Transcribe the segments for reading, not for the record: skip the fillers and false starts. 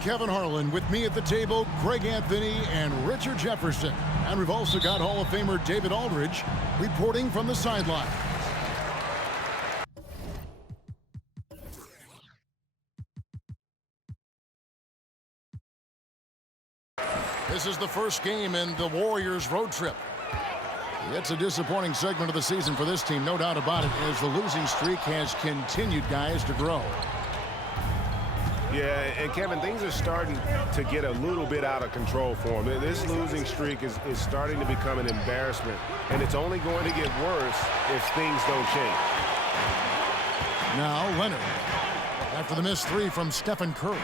Kevin Harlan. With me at the table, Greg Anthony and Richard Jefferson. And we've also got Hall of Famer David Aldridge reporting from the sideline. This is the first game in the Warriors road trip. It's a disappointing segment of the season for this team, no doubt about it, as the losing streak has continued, guys, to grow. Yeah, and Kevin, things are starting to get a little bit out of control for them. This losing streak is starting to become an embarrassment, and it's only going to get worse if things don't change. Now Leonard, after the missed three from Stephen Curry.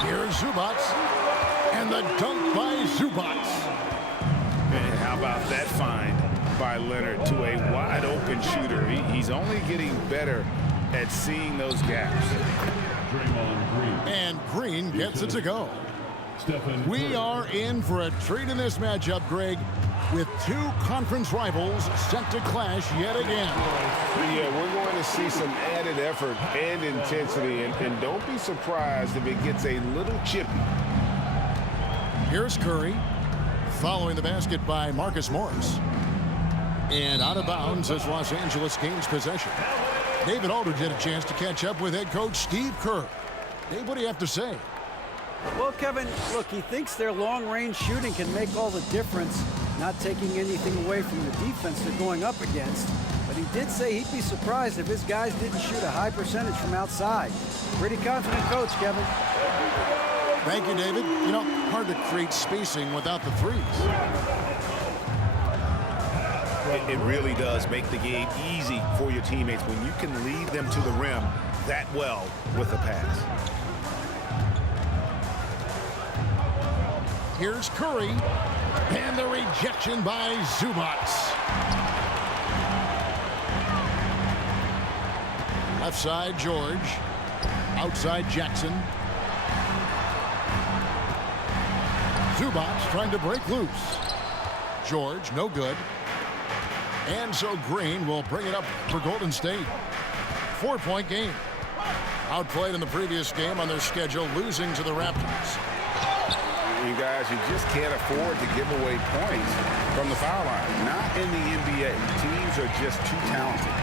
Here's Zubac, and the dunk by Zubac. And how about that find by Leonard to a wide-open shooter? He's only getting better at seeing those gaps. And Green gets it to go. We are in for a treat in this matchup, Greg, with two conference rivals set to clash yet again. Yeah, we're going to see some added effort and intensity, and don't be surprised if it gets a little chippy. Here's Curry, following the basket by Marcus Morris. And out of bounds as Los Angeles gains possession. David Aldridge had a chance to catch up with head coach Steve Kerr. Dave, what do you have to say? Well, Kevin, look, he thinks their long-range shooting can make all the difference, not taking anything away from the defense they're going up against. But he did say he'd be surprised if his guys didn't shoot a high percentage from outside. Pretty confident coach, Kevin. Thank you, David. You know, hard to create spacing without the threes. It really does make the game easy for your teammates when you can lead them to the rim that well with a pass. Here's Curry, and the rejection by Zubac. Left side, George. Outside, Jackson. Zubac trying to break loose. George, no good. And so Green will bring it up for Golden State. 4-point game. Outplayed in the previous game on their schedule, losing to the Raptors. You guys, you just can't afford to give away points from the foul line. Not in the NBA. Teams are just too talented.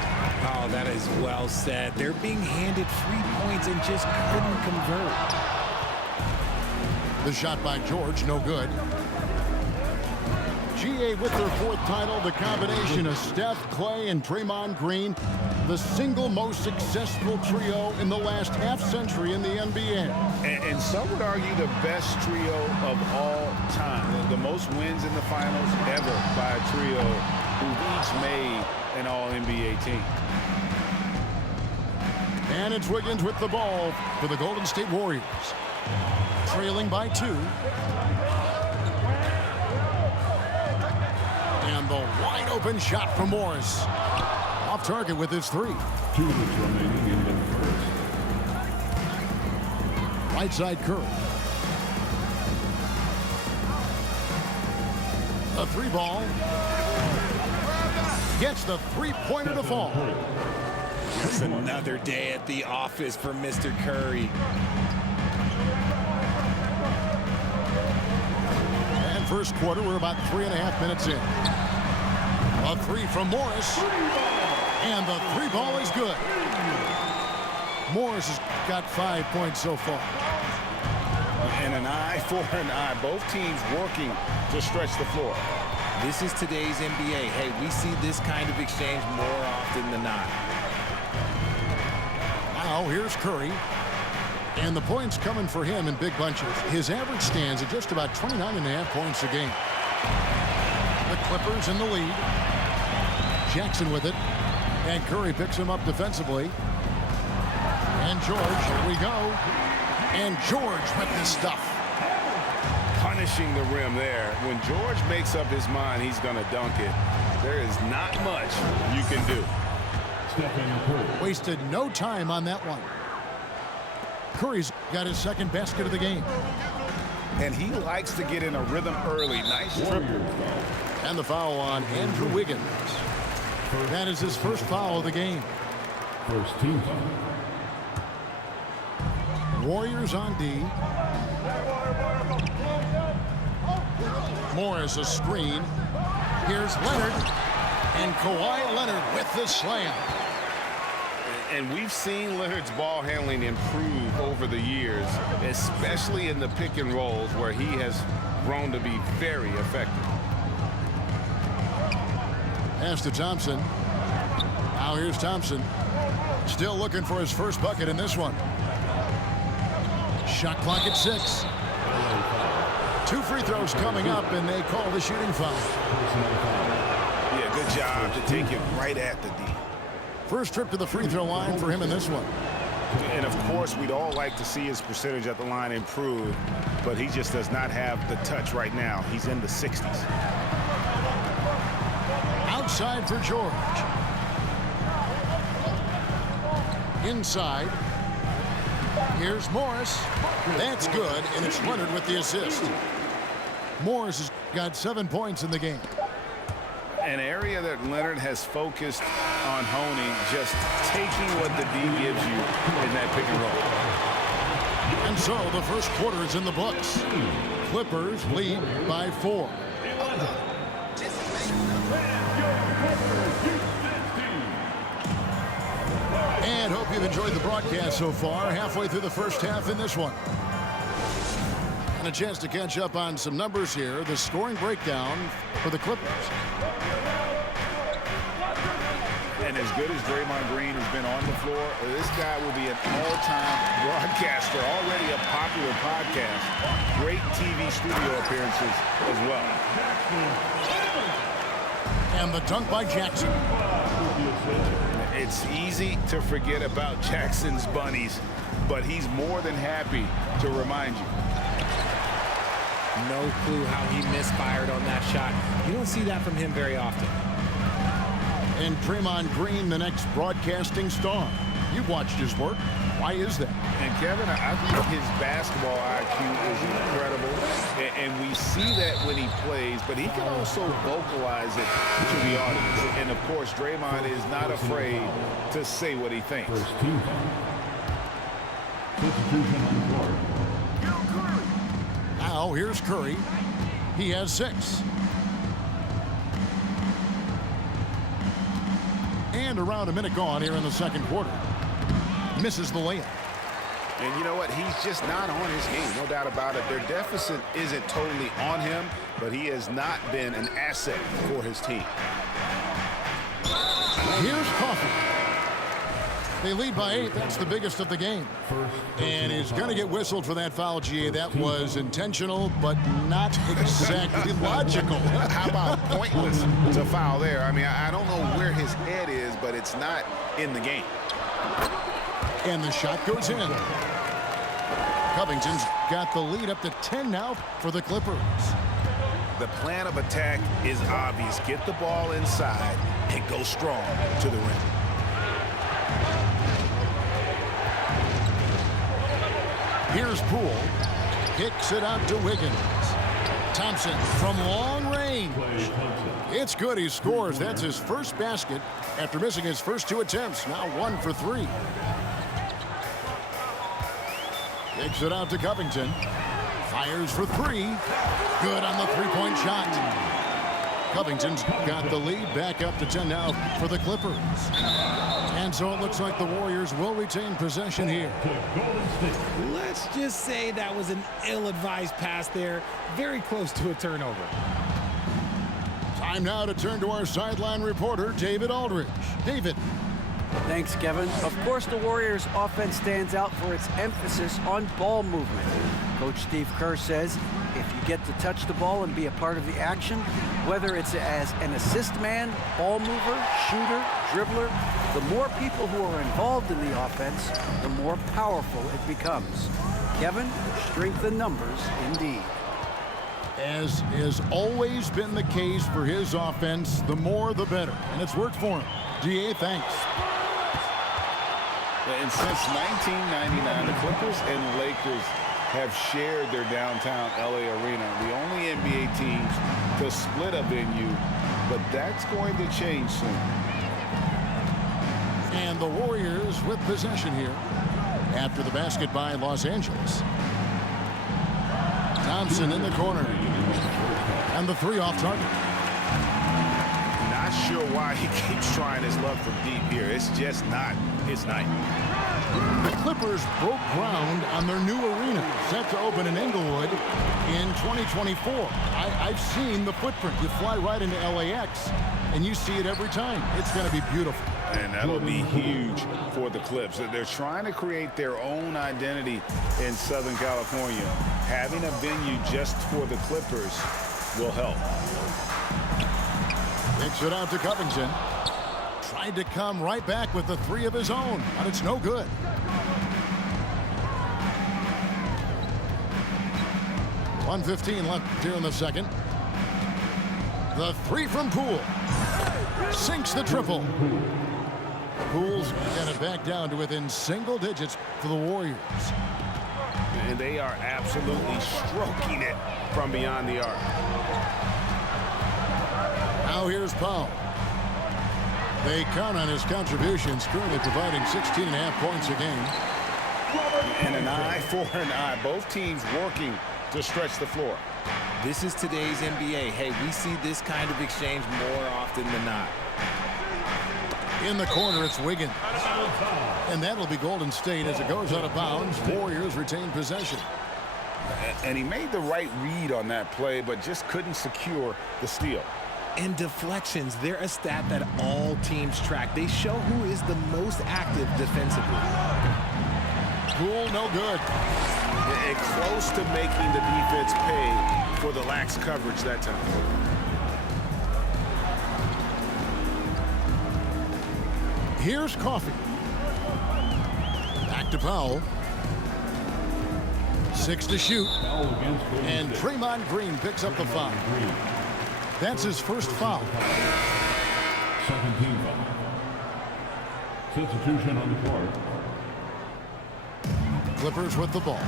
Oh, that is well said. They're being handed 3 points and just couldn't convert. The shot by George, no good. GA with their fourth title, the combination of Steph, Clay, and Draymond Green, the single most successful trio in the last half-century in the NBA. And some would argue the best trio of all time. The most wins in the finals ever by a trio who've each made an All-NBA team. And it's Wiggins with the ball for the Golden State Warriors. Trailing by 2. And the wide-open shot from Morris. Off target with his 3. 2 minutes remaining in the first. Right side Curry. The 3 ball. Gets the 3-pointer to fall. It's another day at the office for Mr. Curry. And first quarter, we're about 3.5 minutes in. A 3 from Morris. And the 3 ball is good. Morris has got 5 points so far. And an eye for an eye. Both teams working to stretch the floor. This is today's NBA. Hey, we see this kind of exchange more often than not. Now here's Curry. And the points coming for him in big bunches. His average stands at just about 29.5 points a game. The Clippers in the lead. Jackson with it. And Curry picks him up defensively. And George, here we go. And George with the stuff. Punishing the rim there. When George makes up his mind he's going to dunk it, there is not much you can do. Wasted no time on that one. Curry's got his second basket of the game. And he likes to get in a rhythm early. Nice triple. And the foul on Andrew Wiggins. That is his first foul of the game. First team foul. Warriors on D. Morris a screen. Here's Leonard. And Kawhi Leonard with the slam. And we've seen Leonard's ball handling improve over the years, especially in the pick and rolls where he has grown to be very effective. Pass to Thompson. Now here's Thompson. Still looking for his first bucket in this one. Shot clock at 6. 2 free throws coming up, and they call the shooting foul. Yeah, good job to take it right at the D. First trip to the free throw line for him in this one. And of course, we'd all like to see his percentage at the line improve, but he just does not have the touch right now. He's in the 60s. Outside for George. Inside. Here's Morris. That's good, and it's Leonard with the assist. Morris has got 7 points in the game. An area that Leonard has focused on honing, just taking what the D gives you in that pick and roll. And so the first quarter is in the books. Clippers lead by 4. And hope you've enjoyed the broadcast so far. Halfway through the first half in this one. And a chance to catch up on some numbers here. The scoring breakdown for the Clippers. And as good as Draymond Green has been on the floor, this guy will be an all-time broadcaster, already a popular podcast. Great TV studio appearances as well. And the dunk by Jackson. It's easy to forget about Jackson's bunnies, but he's more than happy to remind you. No clue how he misfired on that shot. You don't see that from him very often. And Draymond Green, the next broadcasting star. You've watched his work. Why is that? And Kevin, I think his basketball IQ is incredible, and we see that when he plays, but he can also vocalize it to the audience. And of course, Draymond is not afraid to say what he thinks. First team foul. Substitution on the court. Now here's Curry. He has 6. And around a minute gone here in the second quarter. Misses the layup. And you know what? He's just not on his game, no doubt about it. Their deficit isn't totally on him, but he has not been an asset for his team. Here's Coffey. They lead by 8. That's the biggest of the game. And he's going to get whistled for that foul, GA. That was intentional, but not exactly logical. How about pointless to foul there? I mean, I don't know where his head is, but it's not in the game. And the shot goes in. Covington's got the lead up to 10 now for the Clippers. The plan of attack is obvious. Get the ball inside and go strong to the rim. Here's Poole. Kicks it out to Wiggins. Thompson from long range. It's good. He scores. That's his first basket after missing his first 2 attempts. Now 1 for 3. Kicks it out to Covington. Fires for 3. Good on the 3-point shot. Covington's got the lead back up to 10 now for the Clippers. And so it looks like the Warriors will retain possession here. Let's just say that was an ill-advised pass there. Very close to a turnover. Time now to turn to our sideline reporter, David Aldridge. David. Thanks, Kevin. Of course, the Warriors' offense stands out for its emphasis on ball movement. Coach Steve Kerr says if you get to touch the ball and be a part of the action, whether it's as an assist man, ball mover, shooter, dribbler, the more people who are involved in the offense, the more powerful it becomes. Kevin, strength in numbers indeed. As has always been the case for his offense, the more the better. And it's worked for him. DA, thanks. And since 1999, the Clippers and Lakers have shared their downtown LA arena, the only NBA teams to split a venue, but that's going to change soon. And the Warriors with possession here after the basket by Los Angeles. Thompson in the corner. And the three off target. Not sure why he keeps trying his luck from deep here. It's just not his night. The Clippers broke ground on their new arena, set to open in Inglewood in 2024. I've seen the footprint. You fly right into LAX, and you see it every time. It's going to be beautiful. And that'll be huge for the Clips. They're trying to create their own identity in Southern California. Having a venue just for the Clippers will help. Kicks it out to Covington. Tried to come right back with the three of his own, but it's no good. .115 left here in the second. The three from Poole. Sinks the triple. Poole's got it back down to within single digits for the Warriors. And they are absolutely stroking it from beyond the arc. Now here's Powell. They count on his contributions, currently providing 16.5 points a game. And an eye for an eye. Both teams working to stretch the floor. This is today's NBA. Hey, we see this kind of exchange more often than not. In the corner, it's Wiggins. And that'll be Golden State as it goes out of bounds. Warriors retain possession. And he made the right read on that play, but just couldn't secure the steal. And deflections, they're a stat that all teams track. They show who is the most active defensively. Poole, no good. And close to making the defense pay for the lax coverage that time. Here's Coffey. Back to Powell. 6 to shoot. And Draymond Green picks up the foul. That's his first foul. Second team foul. Substitution on the court. Clippers with the ball.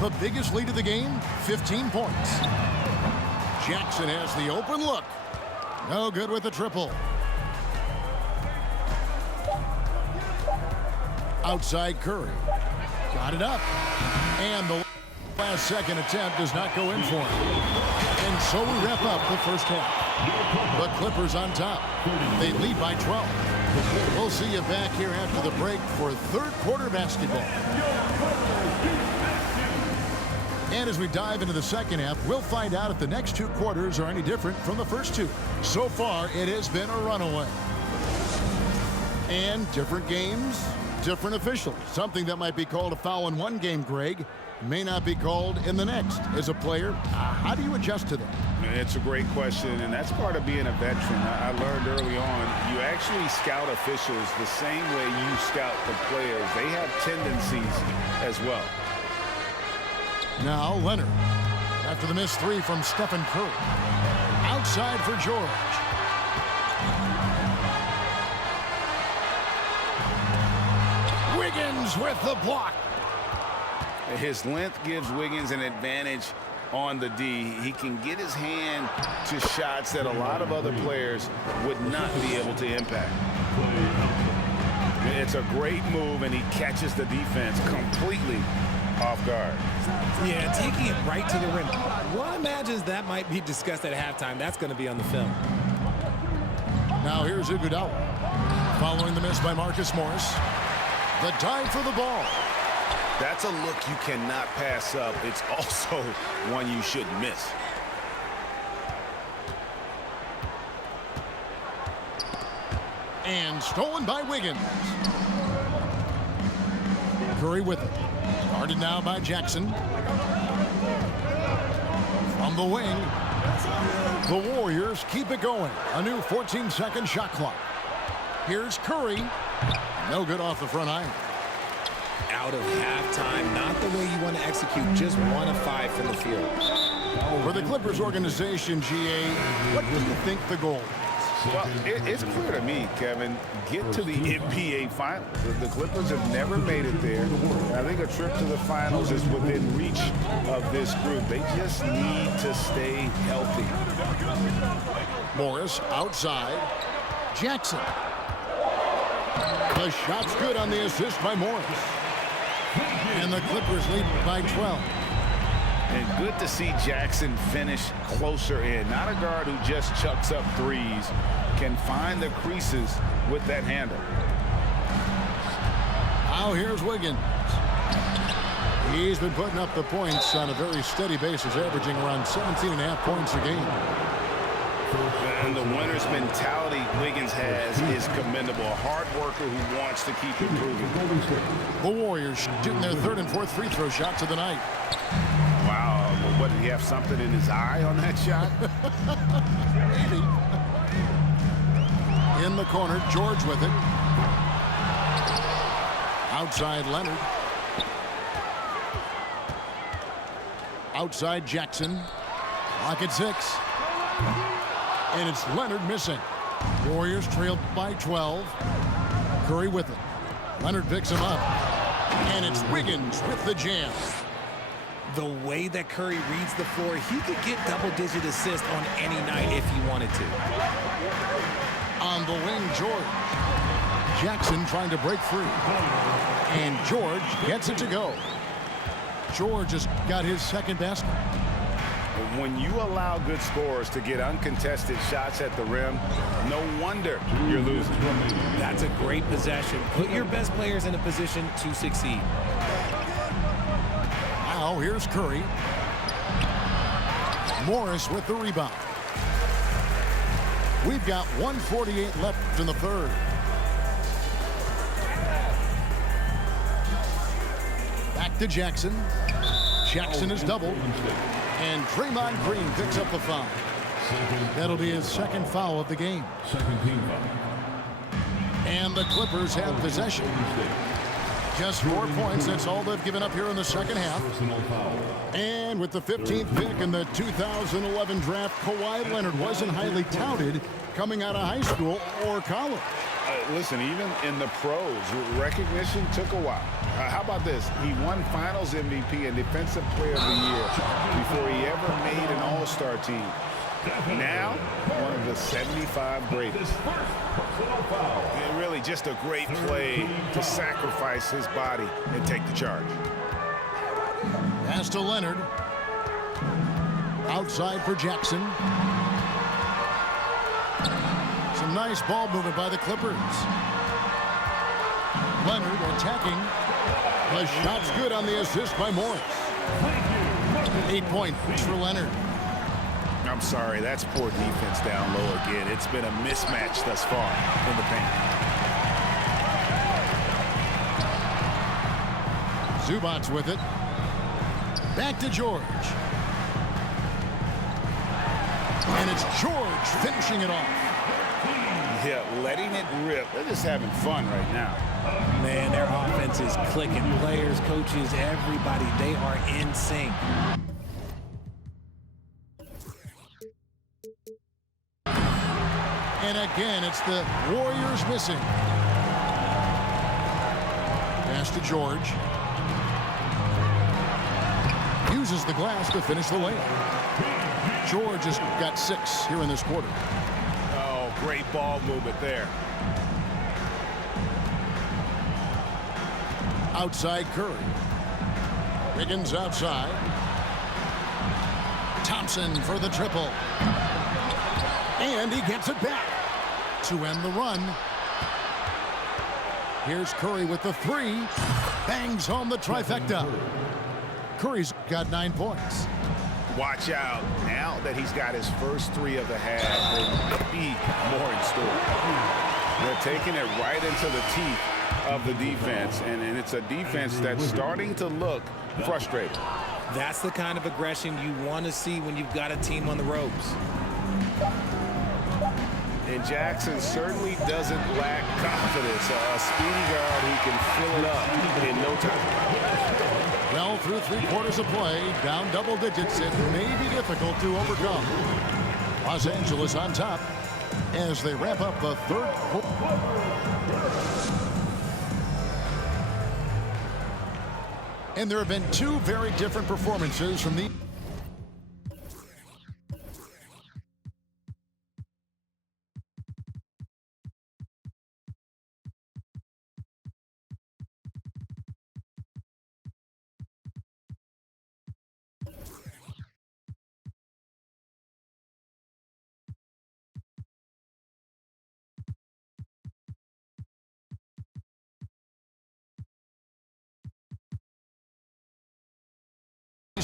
The biggest lead of the game, 15 points. Jackson has the open look. No good with the triple. Outside Curry. Got it up. And the last second attempt does not go in for him. And so we wrap up the first half. The Clippers on top. They lead by 12. We'll see you back here after the break for third quarter basketball. And as we dive into the second half, we'll find out if the next two quarters are any different from the first two. So far, it has been a runaway. And different games, different officials. Something that might be called a foul in one game, Greg, may not be called in the next. As a player, how do you adjust to that? It's a great question, and that's part of being a veteran. I learned early on, you actually scout officials the same way you scout the players. They have tendencies as well. Now Leonard, after the missed three from Stephen Curry. Outside for George. Wiggins with the block. His length gives Wiggins an advantage on the D. He can get his hand to shots that a lot of other players would not be able to impact. It's a great move, and he catches the defense completely off guard. Yeah, taking it right to the rim. One imagines that might be discussed at halftime. That's going to be on the film. Now here's Iguodala. Following the miss by Marcus Morris. The dive for the ball. That's a look you cannot pass up. It's also one you shouldn't miss. And stolen by Wiggins. Curry with it. Guarded now by Jackson. From the wing. The Warriors keep it going. A new 14-second shot clock. Here's Curry. No good off the front iron. Out of halftime, not the way you want to execute, just 1 of 5 from the field. For the Clippers organization, GA, what do you think the goal is? Well, it's clear to me, Kevin, get to the NBA Finals. The Clippers have never made it there. I think a trip to the Finals is within reach of this group. They just need to stay healthy. Morris outside. Jackson. The shot's good on the assist by Morris. And the Clippers lead by 12. And good to see Jackson finish closer in. Not a guard who just chucks up threes. Can find the creases with that handle. Now here's Wiggins. He's been putting up the points on a very steady basis, averaging around 17.5 points a game. And the winner's mentality Wiggins has is commendable. A hard worker who wants to keep improving. The Warriors shooting their third and fourth free throw shots of the night. Wow, well, what, did he have something in his eye on that shot? Maybe. In the corner, George with it. Outside Leonard. Outside Jackson. Clock at 6. And it's Leonard missing. Warriors trailed by 12. Curry with it. Leonard picks him up. And it's Wiggins with the jam. The way that Curry reads the floor, he could get double-digit assists on any night if he wanted to. On the wing, George. Jackson trying to break free. And George gets it to go. George has got his second basket. When you allow good scorers to get uncontested shots at the rim, no wonder you're losing. That's a great possession. Put your best players in a position to succeed. Now here's Curry. Morris with the rebound. We've got 1:48 left in the third. Back to Jackson. Jackson is doubled. And Draymond Green picks up the foul. That'll be his second foul of the game. Second team foul. And the Clippers have possession. Just 4 points. That's all they've given up here in the second half. Personal foul. And with the 15th pick in the 2011 draft, Kawhi Leonard wasn't highly touted coming out of high school or college. Listen, even in the pros, recognition took a while. How about this? He won Finals MVP and Defensive Player of the Year before he ever made an All-Star team. Now, one of the 75 greatest. And really just a great play to sacrifice his body and take the charge. Pass to Leonard. Outside for Jackson. Some nice ball movement by the Clippers. Leonard attacking. The shot's good on the assist by Morris. 8 points for Leonard. I'm sorry, that's poor defense down low again. It's been a mismatch thus far in the paint. Zubac's with it. Back to George. And it's George finishing it off. Yeah, letting it rip. They're just having fun right now. Man, their offense is clicking. Players, coaches, everybody, they are in sync. And again, it's the Warriors missing. Pass to George. Uses the glass to finish the layup. George has got 6 here in this quarter. Oh, great ball movement there. Outside Curry. Wiggins outside. Thompson for the triple. And he gets it back to end the run. Here's Curry with the 3. Bangs home the trifecta. Curry's got 9 points. Watch out. Now that he's got his first 3 of the half, there could be more in store. They're taking it right into the teeth of the defense, and it's a defense that's starting to look frustrated. That's the kind of aggression you want to see when you've got a team on the ropes. And Jackson certainly doesn't lack confidence. A speedy guard who can fill it up in no time. Well, through 3 quarters of play, down double digits, it may be difficult to overcome. Los Angeles on top as they wrap up the third quarter. And there have been 2 very different performances from the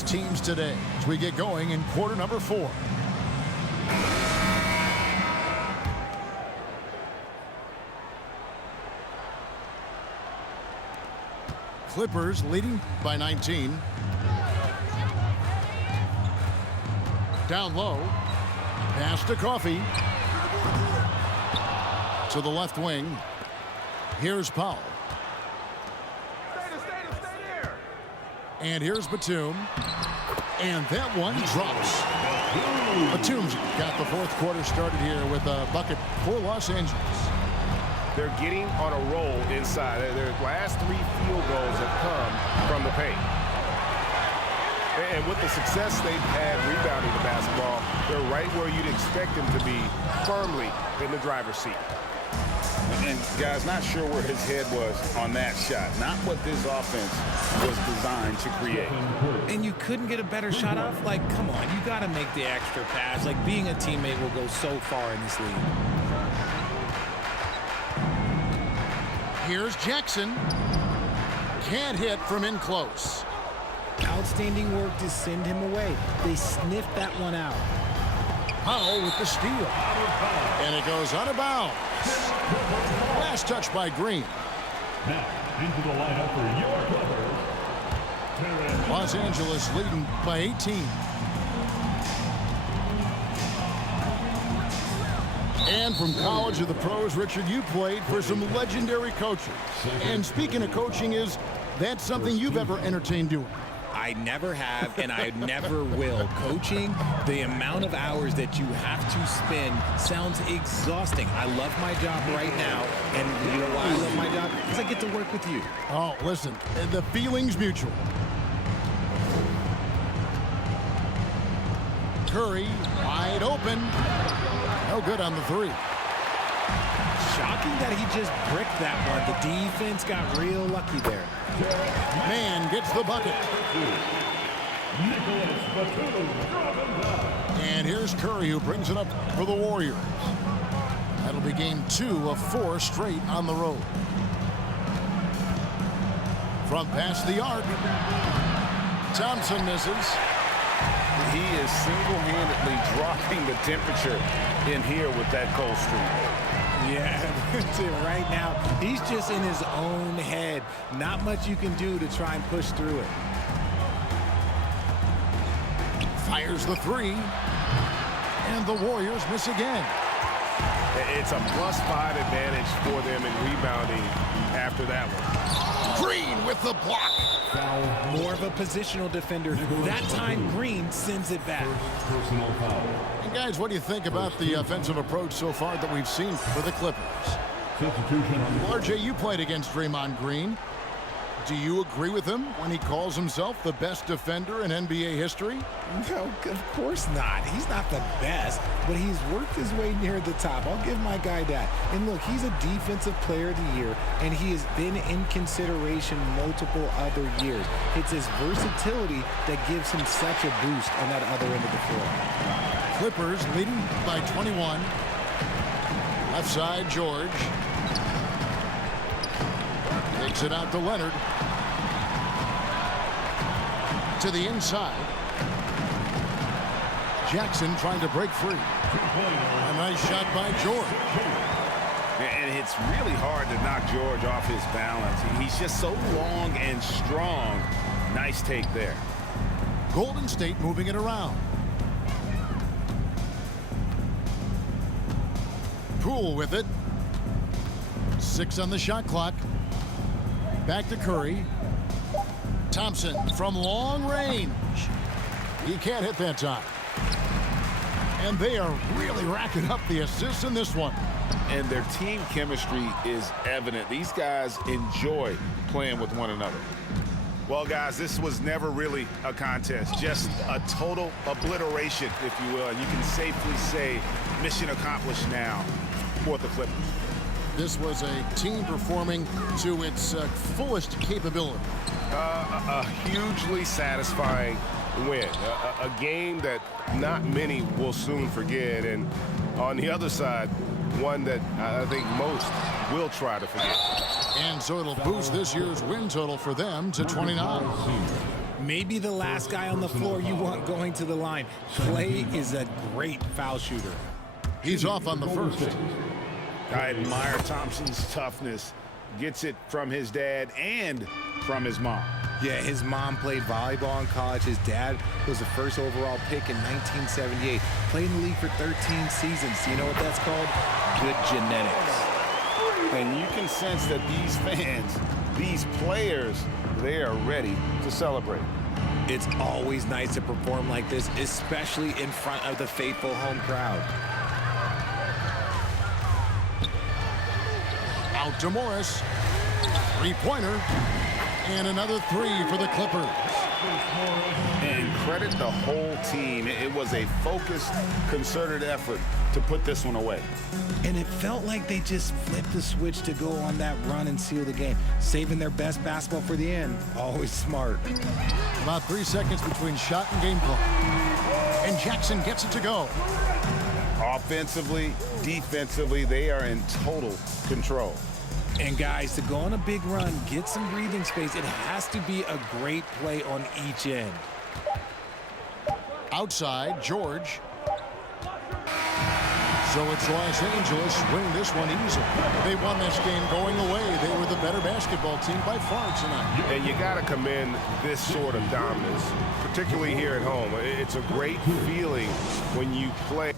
these teams today as we get going in quarter number 4. Clippers leading by 19. Down low. Pass to Coffee. To the left wing. Here's Powell. And here's Batum. And that one drops. Batum's got the fourth quarter started here with a bucket for Los Angeles. They're getting on a roll inside. Their last 3 field goals have come from the paint. And with the success they've had rebounding the basketball, they're right where you'd expect them to be, firmly in the driver's seat. And guys, not sure where his head was on that shot. Not what this offense was designed to create. And you couldn't get a better shot off? Like, come on, you got to make the extra pass. Like, being a teammate will go so far in this league. Here's Jackson. Can't hit from in close. Outstanding work to send him away. They sniffed that one out. Powell with the steal. And it goes out of bounds. Last touch by Green. Now, into the lineup for your Clippers. Los Angeles leading by 18. And from college to the pros, Richard, you played for some legendary coaches. And speaking of coaching, is that something you've ever entertained doing? I never have, and I never will. Coaching, the amount of hours that you have to spend sounds exhausting. I love my job right now, and you know why I love my job? Because I get to work with you. Oh, listen, the feeling's mutual. Curry, wide open. No good on the 3. Shocking that he just bricked that one. The defense got real lucky there. Man gets the bucket. And here's Curry, who brings it up for the Warriors. That'll be game 2 of 4 straight on the road. From past the arc. Thompson misses. He is single-handedly dropping the temperature in here with that cold streak. Yeah, right now, he's just in his own head. Not much you can do to try and push through it. Fires the 3. And the Warriors miss again. It's a +5 advantage for them in rebounding after that one. Green with the block. More of a positional defender. That time, Green sends it back. Personal foul. And guys, what do you think about the offensive approach so far that we've seen for the Clippers? Substitution on the RJ, you played against Draymond Green. Do you agree with him when he calls himself the best defender in NBA history? No, of course not. He's not the best, but he's worked his way near the top. I'll give my guy that. And look, he's a defensive player of the year, and he has been in consideration multiple other years. It's his versatility that gives him such a boost on that other end of the floor. Clippers leading by 21. Left side, George. Takes it out to Leonard. To the inside. Jackson trying to break free. A nice shot by George. And it's really hard to knock George off his balance. He's just so long and strong. Nice take there. Golden State moving it around. Poole with it. 6 on the shot clock. Back to Curry. Thompson from long range. He can't hit that time. And they are really racking up the assists in this one. And their team chemistry is evident. These guys enjoy playing with one another. Well, guys, this was never really a contest. Just a total obliteration, if you will. And you can safely say mission accomplished now for the Clippers. This was a team performing to its fullest capability. A hugely satisfying win. A game that not many will soon forget. And on the other side, one that I think most will try to forget. And so it'll boost this year's win total for them to 29. Maybe the last guy on the floor you want going to the line. Clay is a great foul shooter. He's off on the first. I admire Thompson's toughness. Gets it from his dad and from his mom. Yeah, his mom played volleyball in college. His dad was the first overall pick in 1978. Played in the league for 13 seasons. You know what that's called? Good genetics. And you can sense that these fans, these players, they are ready to celebrate. It's always nice to perform like this, especially in front of the faithful home crowd. Out to Morris. Three-pointer. And another three for the Clippers. And credit the whole team. It was a focused, concerted effort to put this one away. And it felt like they just flipped the switch to go on that run and seal the game. Saving their best basketball for the end. Always smart. About 3 seconds between shot and game clock. And Jackson gets it to go. Offensively, defensively, they are in total control. And guys, to go on a big run, get some breathing space, it has to be a great play on each end. Outside, George. So it's Los Angeles winning this one easily. They won this game going away. They were the better basketball team by far tonight. And you got to commend this sort of dominance, particularly here at home. It's a great feeling when you play